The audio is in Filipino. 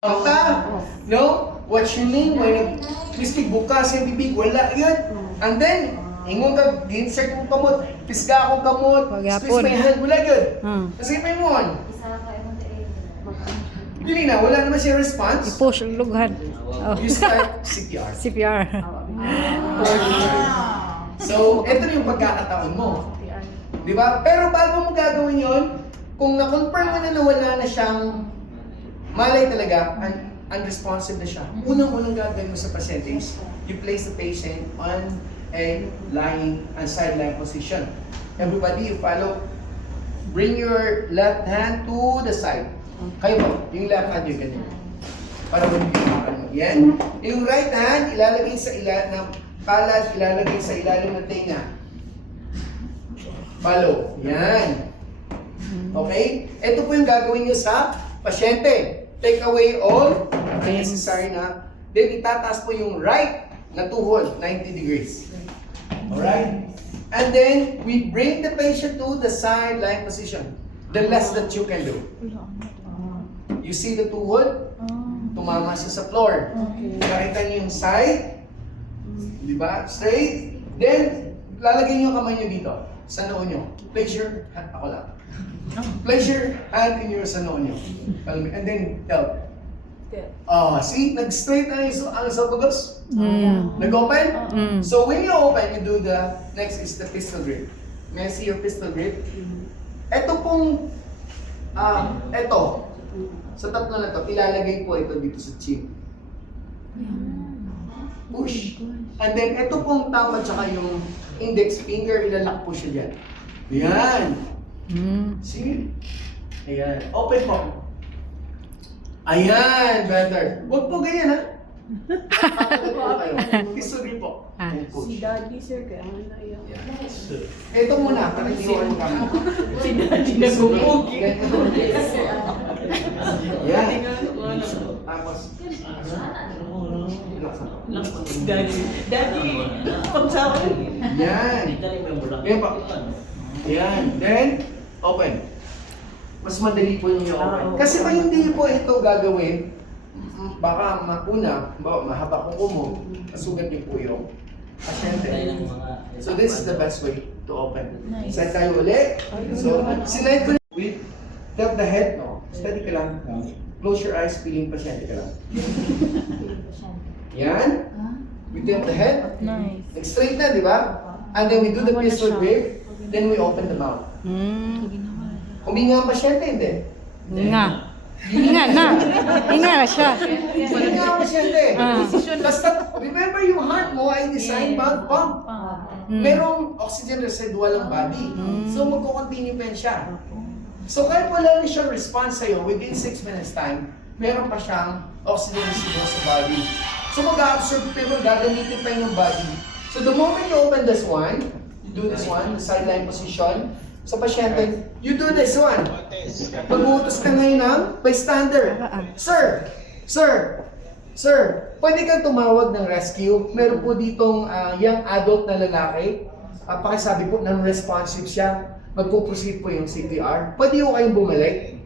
Mata, no? What's your name? When twistig bukas yung bibig, wala yun. And then, ingon ka, ginsert mong kamot, pisga akong kamot, squeeze my hand, wala yun. Kasi may mo on. Dili na, wala naman siya response. I-push ang lughan. You start CPR. CPR. So, ito na yung pagkakataon mo. Di ba? Pero bago mo gagawin yon, kung na-confirm mo na wala na siyang malay talaga, unresponsive na siya, unang-unang gagawin mo sa pasyente is, you place the patient on a lying and sideline position. Everybody, you follow. Bring your left hand to the side. Kayo po, yung left hand yung ganyan. Para hindi makan mo. Yan. Yung right hand, ilalagay sa ilalim ng palad, ilalagay sa ilalim ng tenga. Follow. Yan. Okay? Ito po yung gagawin nyo sa pasyente. Take away all unnecessary na. Then itataas po yung right na tuhod, 90 degrees. Alright? And then, we bring the patient to the sideline position. The less that you can do. You see the tuhod? Tumama siya sa floor. Nakita niyo yung side. Di ba? Straight. Then, lalagay niyo kamay niyo dito. Sa noo niyo. Place your hand. Ako lang. Place your hand in your sa noo niyo. And then, help. See? Nag-straight na yung esophagus. Nag-open? So, when you open, you do the, next is the pistol grip. May I see your pistol grip? Ito pong, ito. Sa tatlo na to, ilalagay po ito dito sa chin. Push. And then, ito pong tama tsaka yung index finger, ilalak po siya dyan. Yan. See? Ayan. Open po. Ayan, better. Huwag po ganyan, ha? Pagkagat po kayo. Pistol grip po. Si Daddy, sir, kaya ano na yan. Ito muna, para iwan ka mo. Si Daddy nag-uugi. Yan. Tapos, Daddy, pagsawa. yan. Yan pa. Yan. Then, open. Mas madali po yung open. Kasi pag hindi po ito gagawin, baka mahaba ko mo, masugat niyo po yung pasyente. So this is the best way to open. Set tayo ulit. So, sinide ko with tilt the head, no? Steady ka lang. Close your eyes, feeling pasyente ka lang. Yan. We tilt the head. Nice. Straight na, di ba? And then we do the pistol grip. Then we open the mouth. Huminga ang pasyente, hindi? Nga. Hinga na. Hinga na siya. Huminga ang pasyente. Basta, remember yung heart mo ay designed pump. Merong oxygen residual ang body. So magko-continue pa yan siya. So kahit wala na siyang response sa'yo, within 6 minutes time, meron pa siyang oxygen residual sa body. So mag-absorb pero gagamitin pa yung body. So the moment you open this one, you do this one, the sideline position, sa pasyente, you do this one. Mag-uutos ka ngayon ng bystander. Sir, pwede kang tumawag ng rescue. Meron po ditong young adult na lalaki. Pakisabi po, non-responsive siya. Magpo-proceed po yung CPR. Pwede po kayong bumalik.